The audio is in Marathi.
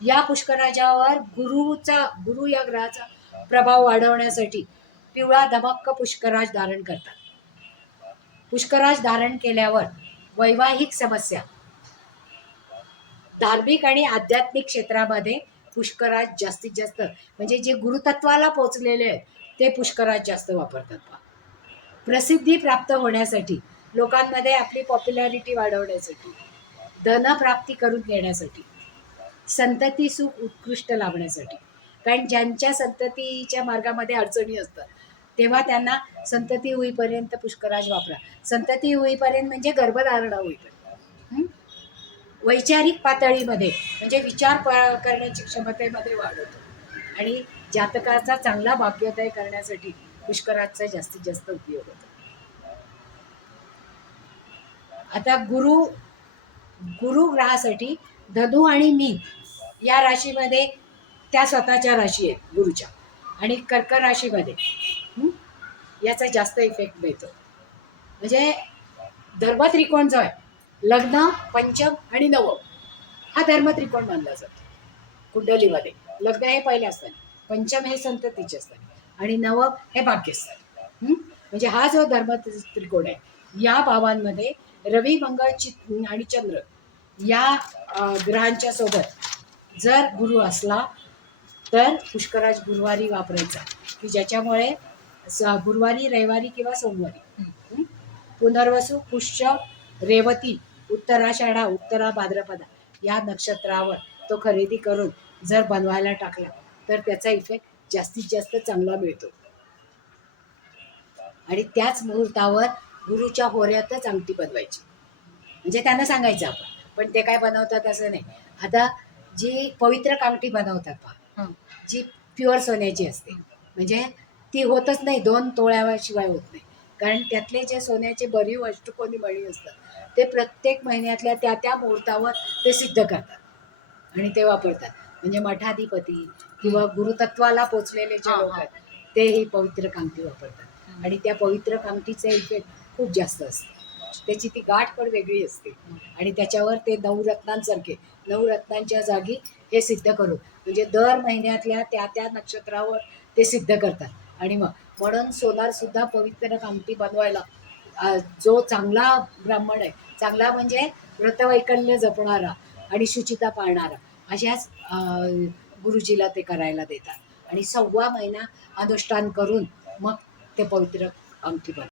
या पुष्कराजावर गुरु या ग्रहाचा प्रभाव वाढवण्यासाठी पिवळा धमक्क पुष्कराज धारण करतात. पुष्कराज धारण केल्यावर वैवाहिक समस्या, धार्मिक आणि आध्यात्मिक क्षेत्रामध्ये पुष्कराज जास्तीत जास्त, म्हणजे जे गुरुतत्वाला पोचलेले आहेत ते पुष्कराज जास्त वापरतात. प्रसिद्धी प्राप्त होण्यासाठी, लोकांमध्ये आपली पॉप्युलॅरिटी वाढवण्यासाठी, धनप्राप्ती करून घेण्यासाठी, संतती सुख उत्कृष्ट लाभण्यासाठी. कारण ज्यांच्या संततीच्या मार्गामध्ये अडचणी असतात तेव्हा त्यांना संतती होईपर्यंत पुष्कराज वापरा. संतती होईपर्यंत म्हणजे गर्भधारणा होईपर्यंत. वैचारिक पातळीमध्ये म्हणजे विचार करण्याची क्षमतेमध्ये वाढ होतो आणि जातकाचा चांगला भाग्योदय करण्यासाठी पुष्कराजचा जास्तीत जास्त उपयोग होतो. आता गुरु ग्रहासाठी धनु आणि मीन या राशीमध्ये त्या स्वतःच्या राशी आहेत गुरुच्या, आणि कर्क राशीमध्ये याचा जास्त इफेक्ट मिळतो. म्हणजे धर्मत्रिकोण जो आहे, लग्न, पंचम आणि नवम, हा धर्मत्रिकोण मानला जातो कुंडलीमध्ये. लग्न हे पहिले असतात, पंचम हे संततीचे असतात आणि नवम हे भाग्यस्थान. म्हणजे हा जो धर्मत्रिकोण आहे या भावांमध्ये रवी, मंगळ आणि चंद्र या ग्रहांच्या सोबत जर गुरु असला तर पुष्कराज गुरुवारी वापरायचा, की ज्याच्यामुळे गुरुवारी, रविवारी किंवा सोमवारी पुनर्वसू, पुष्य, रेवती, उत्तराषाढा, उत्तरा भाद्रपदा या नक्षत्रावर तो खरेदी करून जर बनवायला टाकला तर त्याचा इफेक्ट जास्तीत जास्त चांगला मिळतो. आणि त्याच मुहूर्तावर गुरुच्या होऱ्यातच अंगठी बनवायची, म्हणजे त्यांना सांगायचं आपण, पण ते काय बनवतात असं नाही. आता जी पवित्र अंगठी बनवतात पहा, जी प्युअर सोन्याची असते, म्हणजे ती होतच नाही 2 तोळ्याशिवाय होत नाही. कारण त्यातले जे सोन्याचे भरीव अष्टकोनी मणी असतात ते प्रत्येक महिन्यातल्या त्या मुहूर्तावर ते सिद्ध करतात आणि ते वापरतात. म्हणजे मठाधिपती किंवा गुरुतत्वाला पोचलेले जे लोक आहेत ते ही पवित्र कांगठी वापरतात आणि त्या पवित्र कांगठीचे इफेक्ट खूप जास्त असते. त्याची ती गाठ पण वेगळी असते आणि त्याच्यावर ते नवरत्नांसारखे, नवरत्नांच्या जागी हे सिद्ध करून, म्हणजे दर महिन्यातल्या त्या नक्षत्रावर ते सिद्ध करतात. आणि म्हणून सोनार सुद्धा पवित्र कांगठी बनवायला जो चांगला ब्राह्मण आहे, चांगला म्हणजे व्रतवैकल्य जपणारा आणि शुचिता पाळणारा, अशाच गुरुजीला ते करायला देतात आणि 1.25 महिना अनुष्ठान करून मग ते पवित्र अंगठी बनवतात.